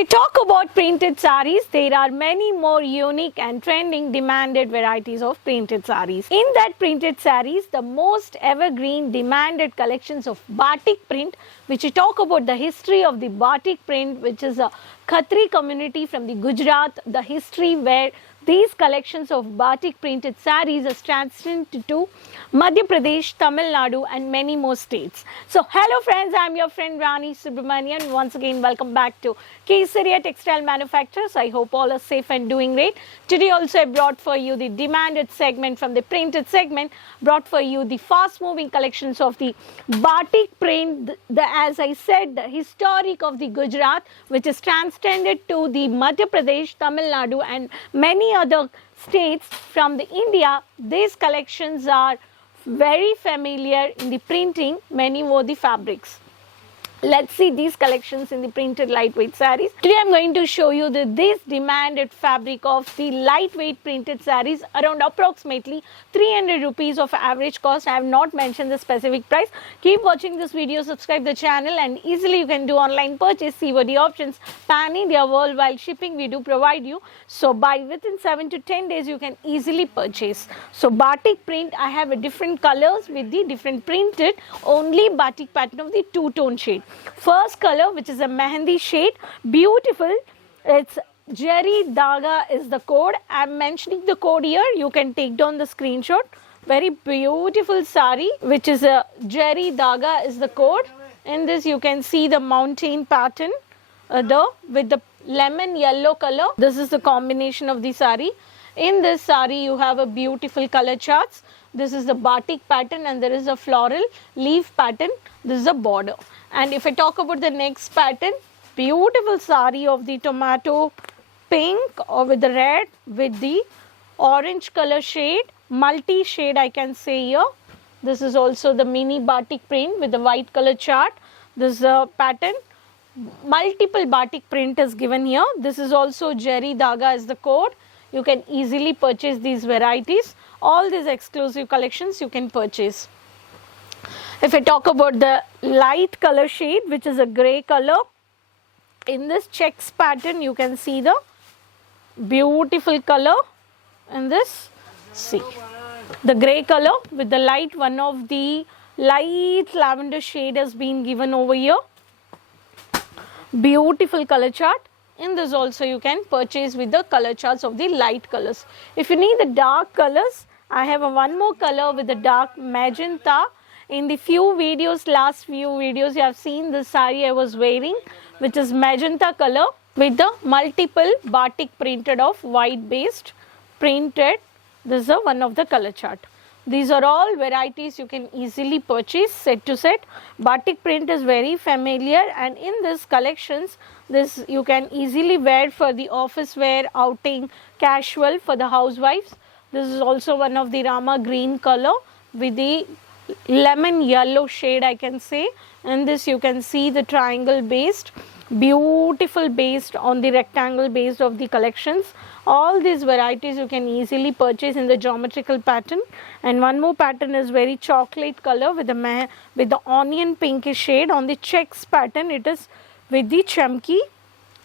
I talk about printed sarees, there are many more unique and trending demanded varieties of printed sarees. In that printed sarees, the most evergreen demanded collections of batik print, which we talk about the history of the batik print, which is a Khatri community from the Gujarat, the history where these collections of batik printed sarees are transcended to Madhya Pradesh, Tamil Nadu and many more states. So hello friends, I am your friend Rani Subramanian. Once again welcome back to Kesaria Textile Manufacturers. I hope all are safe and doing great. Today also I brought for you the demanded segment from the printed segment, brought for you the fast moving collections of the batik print, as I said, the historic of the Gujarat, which is transcended to the Madhya Pradesh, Tamil Nadu and many other states from the India. These collections are very familiar in the printing, many wore the fabrics. Let's see these collections in the printed lightweight sarees. Today I'm going to show you this demanded fabric of the lightweight printed sarees around approximately 300 rupees of average cost. I have not mentioned the specific price. Keep watching this video, subscribe the channel and easily you can do online purchase, COD options, pan India worldwide shipping we do provide you. So by within 7 to 10 days you can easily purchase. So batik print, I have a different colors with the different printed, only batik pattern of the two-tone shade. First color, which is a mehendi shade, beautiful. It's Jerry Daga is the code. I'm mentioning the code here. You can take down the screenshot. Very beautiful sari, which is a Jerry Daga is the code. In this you can see the mountain pattern with the lemon yellow color. This is the combination of the sari. In this sari you have a beautiful color charts. This is the batik pattern and there is a floral leaf pattern. This is a border. And if I talk about the next pattern, beautiful sari of the tomato pink or with the red with the orange color shade, multi shade I can say here. This is also the mini batik print with the white color chart. This is a pattern. Multiple batik print is given here. This is also Jerry Daga is the code. You can easily purchase these varieties. All these exclusive collections you can purchase. If I talk about the light color shade, which is a grey color, in this checks pattern you can see the beautiful color in this. See the grey color with the light, one of the light lavender shade has been given over here. Beautiful color chart. In this also you can purchase with the color charts of the light colors. If you need the dark colors, I have one more color with the dark magenta. In the last few videos you have seen the saree I was wearing, which is magenta color with the multiple batik printed of white based printed. This is one of the color chart. These are all varieties you can easily purchase set to set. Batik print is very familiar and in this collections, this you can easily wear for the office wear, outing, casual for the housewives. This is also one of the Rama green color with the lemon yellow shade I can say. And this you can see the triangle based, beautiful based on the rectangle based of the collections. All these varieties you can easily purchase in the geometrical pattern. And one more pattern is very chocolate color with the onion pinkish shade. On the checks pattern it is with the chamki.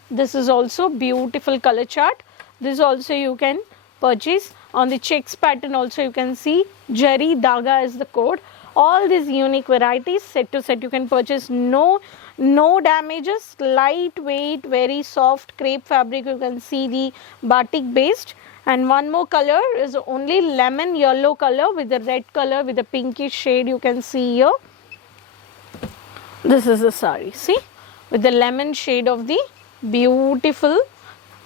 This is also beautiful color chart. This also you can purchase. On the checks pattern also you can see Jerry Daga is the code. All these unique varieties set to set you can purchase. No damages, lightweight, very soft crepe fabric. You can see the batik based. And one more color is only lemon yellow color with the red color with the pinkish shade you can see here. This is the saree, see, with the lemon shade of the beautiful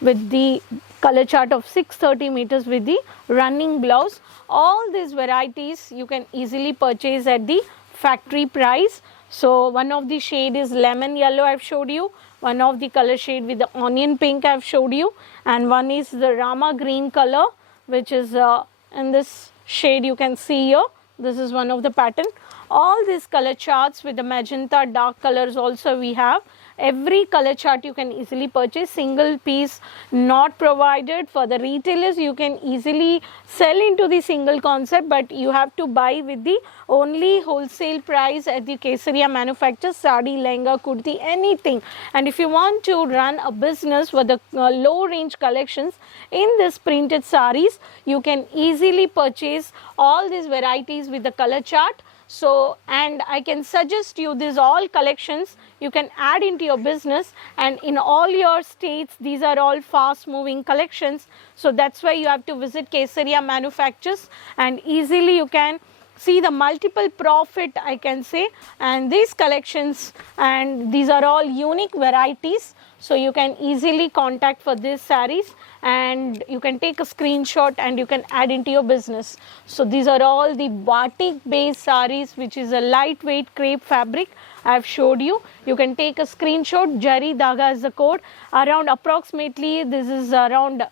with the color chart of 630 meters with the running blouse. All these varieties you can easily purchase at the factory price. So one of the shade is lemon yellow I have showed you, one of the color shade with the onion pink I have showed you, and one is the Rama green color which is in this shade you can see here. This is one of the pattern. All these color charts with the magenta dark colors also we have. every color chart you can easily purchase, single piece not provided. For the retailers, you can easily sell into the single concept, but you have to buy with the only wholesale price at the Kesaria manufacturers, sari, lehenga, kurti, anything. And if you want to run a business for the low range collections in this printed sarees, you can easily purchase all these varieties with the color chart. So, and I can suggest you these all collections you can add into your business, and in all your states these are all fast moving collections. So that's why you have to visit Kesaria manufacturers, and easily you can see the multiple profit, I can say. And these collections, and these are all unique varieties, so you can easily contact for these sarees, and you can take a screenshot and you can add into your business. So these are all the batik based sarees, which is a lightweight crepe fabric. I have showed you. You can take a screenshot. Jari Daga is the code. Around approximately, this is around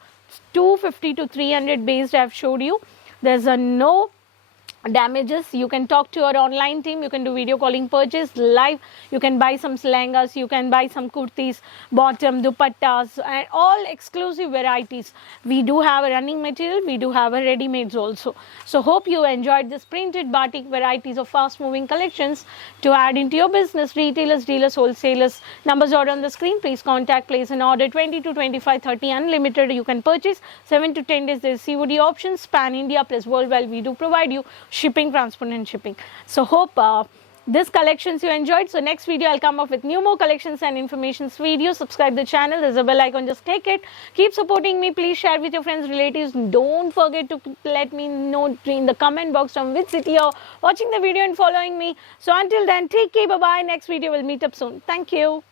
250 to 300 based. I have showed you. There's a no damages. You can talk to your online team, you can do video calling purchase live, you can buy some lehengas, you can buy some kurtis, bottom, dupattas, and all exclusive varieties. We do have a running material, we do have a ready-mades also. So hope you enjoyed this printed batik varieties of fast moving collections to add into your business. Retailers, dealers, wholesalers, numbers are on the screen. Please contact, place an order. 20 to 25, 30 unlimited you can purchase. 7 to 10 days there is COD options, pan India plus worldwide. We do provide you shipping, transport and shipping. So hope this collections you enjoyed. So next video I'll come up with new more collections and informations video. Subscribe the channel, there's a bell icon, just click it. Keep supporting me. Please share with your friends, relatives. Don't forget to let me know in the comment box from which city you're watching the video and following me. So until then, take care, bye bye. Next video we'll meet up soon. Thank you.